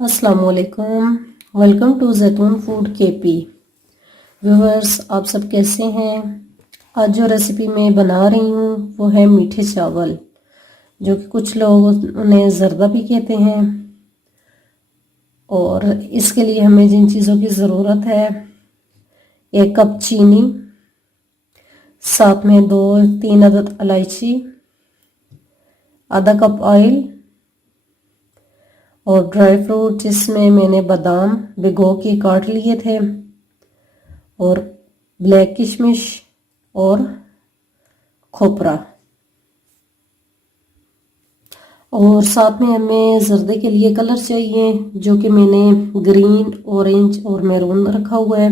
अस्सलाम वालेकुम। Welcome to जैतून फूड केपी। व्यूवर्स, आप सब कैसे हैं? आज जो रेसिपी मैं बना रही हूँ वो है मीठे चावल, जो कि कुछ लोग उन्हें ज़र्दा भी कहते हैं। और इसके लिए हमें जिन चीज़ों की ज़रूरत है, 1 कप चीनी, साथ में 2-3 अदद इलायची, आधा कप ऑयल और ड्राई फ्रूट जिसमें मैंने बादाम भिगो के काट लिए थे, और ब्लैक किशमिश और खोपरा। और साथ में हमें जर्दे के लिए कलर चाहिए, जो कि मैंने ग्रीन, ऑरेंज और मैरून रखा हुआ है।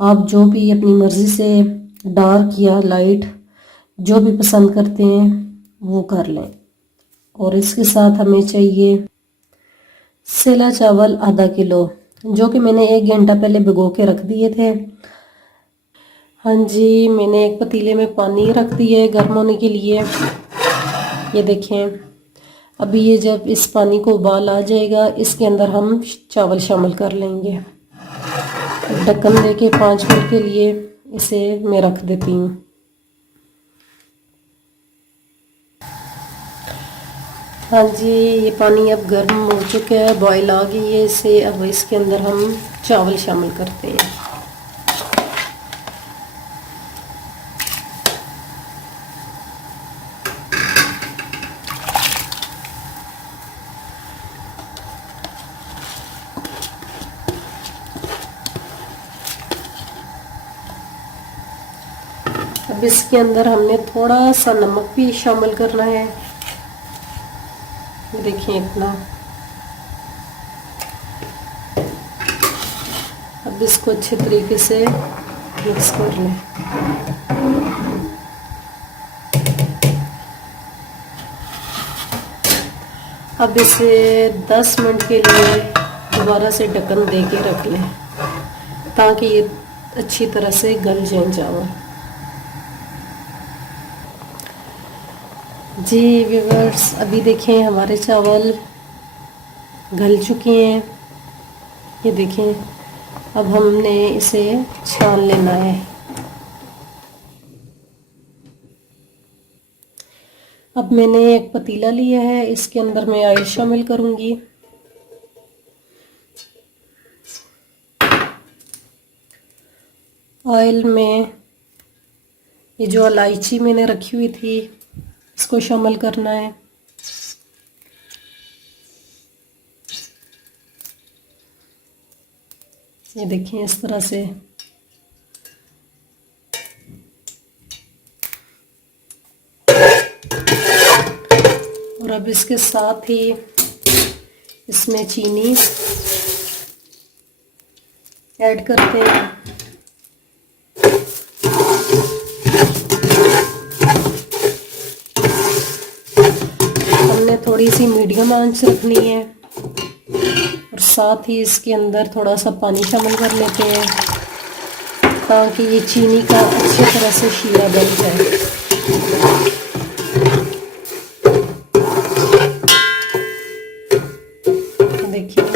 आप जो भी अपनी मर्ज़ी से डार्क या लाइट जो भी पसंद करते हैं वो कर लें। और इसके साथ हमें चाहिए सेला चावल आधा किलो, जो कि मैंने 1 घंटा पहले भिगो के रख दिए थे। हाँ जी, मैंने एक पतीले में पानी रख दिया है गर्म होने के लिए। ये देखें, अभी ये जब इस पानी को उबाल आ जाएगा, इसके अंदर हम चावल शामिल कर लेंगे। ढक्कन दे के 5 मिनट के लिए इसे मैं रख देती हूँ। हाँ जी, ये पानी अब गर्म हो चुका है, बॉईल आ गई है इसे। अब इसके अंदर हम चावल शामिल करते हैं। अब इसके अंदर हमने थोड़ा सा नमक भी शामिल करना है। देखिए इतना। अब इसको अच्छे तरीके से मिक्स कर लें। अब इसे 10 मिनट के लिए दोबारा से ढक्कन दे के रख लें, ताकि ये अच्छी तरह से गल जाए चावल। जी व्यूअर्स, अभी देखें हमारे चावल गल चुके हैं। ये देखें, अब हमने इसे छान लेना है। अब मैंने एक पतीला लिया है, इसके अंदर मैं ऑयल शामिल करूंगी। ऑयल में ये जो इलायची मैंने रखी हुई थी इसको शामिल करना है। ये देखिए इस तरह से। और अब इसके साथ ही इसमें चीनी ऐड करते हैं। हमने थोड़ी सी मीडियम आंच रखनी है, और साथ ही इसके अंदर थोड़ा सा पानी शामिल कर लेते हैं, ताकि ये चीनी का अच्छी तरह से शीरा बन जाए। देखिए,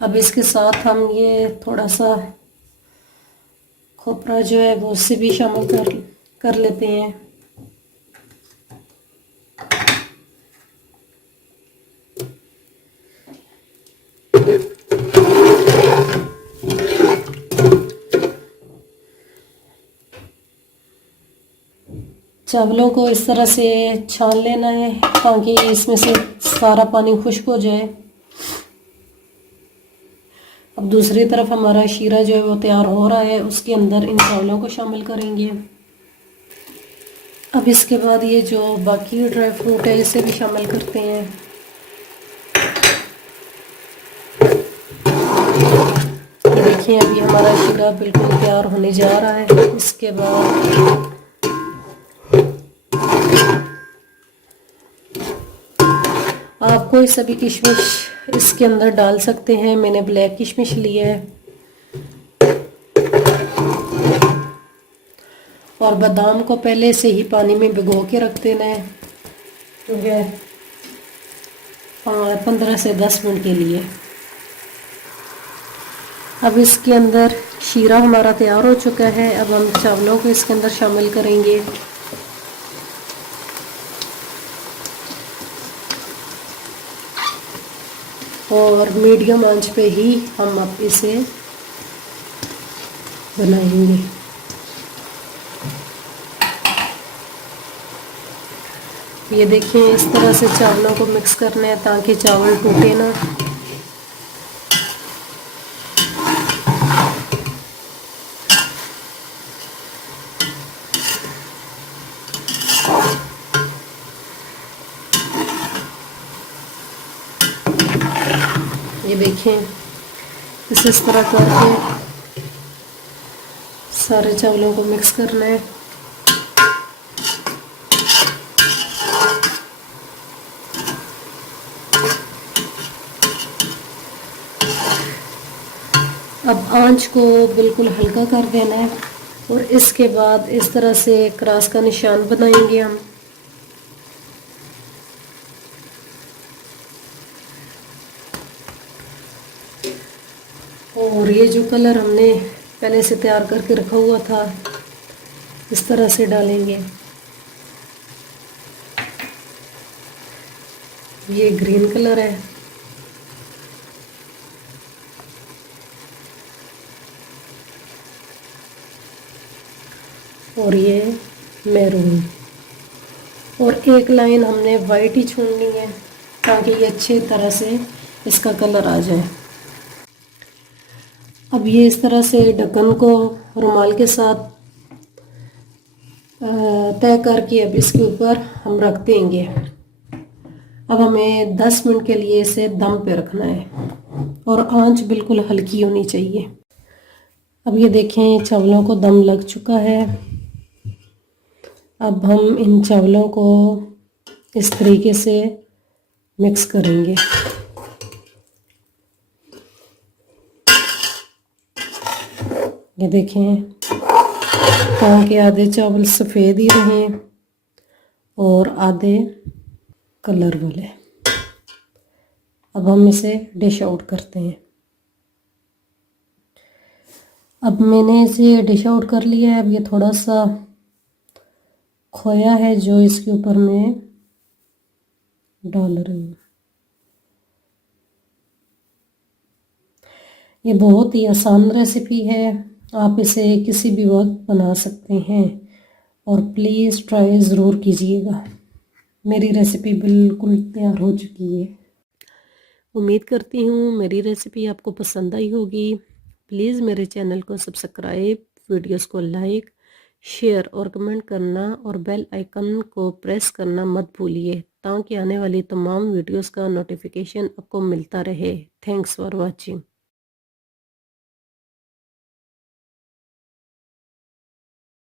अब इसके साथ हम ये थोड़ा सा खोपरा जो है वो उससे भी शामिल कर लेते हैं। चावलों को इस तरह से छान लेना है, ताकि इसमें से सारा पानी खुश्क हो जाए। अब दूसरी तरफ हमारा शीरा जो है वो तैयार हो रहा है, उसके अंदर इन चावलों को शामिल करेंगे। अब इसके बाद ये जो बाकी ड्राई फ्रूट है इसे भी शामिल करते हैं। ये देखिए, अभी हमारा शीरा बिल्कुल तैयार होने जा रहा है। इसके बाद आप कोई सा भी किशमिश इसके अंदर डाल सकते हैं। मैंने ब्लैक किशमिश लिया है और बादाम को पहले से ही पानी में भिगो के रख देना है, तो है 15 से 10 मिनट के लिए। अब इसके अंदर शीरा हमारा तैयार हो चुका है। अब हम चावलों को इसके अंदर शामिल करेंगे। और मीडियम आंच पे ही हम अब इसे बनाएंगे। ये देखिए, इस तरह से चावलों को मिक्स करना है ताकि चावल टूटे ना। ये देखें, इस तरह करके सारे चावलों को मिक्स करना है। अब आंच को बिल्कुल हल्का कर देना है और इसके बाद इस तरह से क्रॉस का निशान बनाएंगे हम। और ये जो कलर हमने पहले से तैयार करके रखा हुआ था, इस तरह से डालेंगे। ये ग्रीन कलर है। और ये मैरून। और एक लाइन हमने वाइट ही छोड़नी है ताकि ये अच्छी तरह से इसका कलर आ जाए। अब ये इस तरह से ढक्कन को रुमाल के साथ तय करके अब इसके ऊपर हम रख देंगे। अब हमें 10 मिनट के लिए इसे दम पे रखना है और आंच बिल्कुल हल्की होनी चाहिए। अब ये देखें, चावलों को दम लग चुका है। अब हम इन चावलों को इस तरीके से मिक्स करेंगे। ये देखें, पाँव के आधे चावल सफ़ेद ही रहे और आधे कलर वाले। अब हम इसे डिश आउट करते हैं। अब मैंने इसे डिश आउट कर लिया है। अब ये थोड़ा सा खोया है जो इसके ऊपर मैं डाल रही हूँ। ये बहुत ही आसान रेसिपी है, आप इसे किसी भी वक्त बना सकते हैं और प्लीज़ ट्राई ज़रूर कीजिएगा। मेरी रेसिपी बिल्कुल तैयार हो चुकी है। उम्मीद करती हूँ मेरी रेसिपी आपको पसंद आई होगी। प्लीज़ मेरे चैनल को सब्सक्राइब, वीडियोस को लाइक, शेयर और कमेंट करना और बेल आइकन को प्रेस करना मत भूलिए ताकि आने वाली तमाम वीडियोस का नोटिफिकेशन आपको मिलता रहे। Thanks for watching.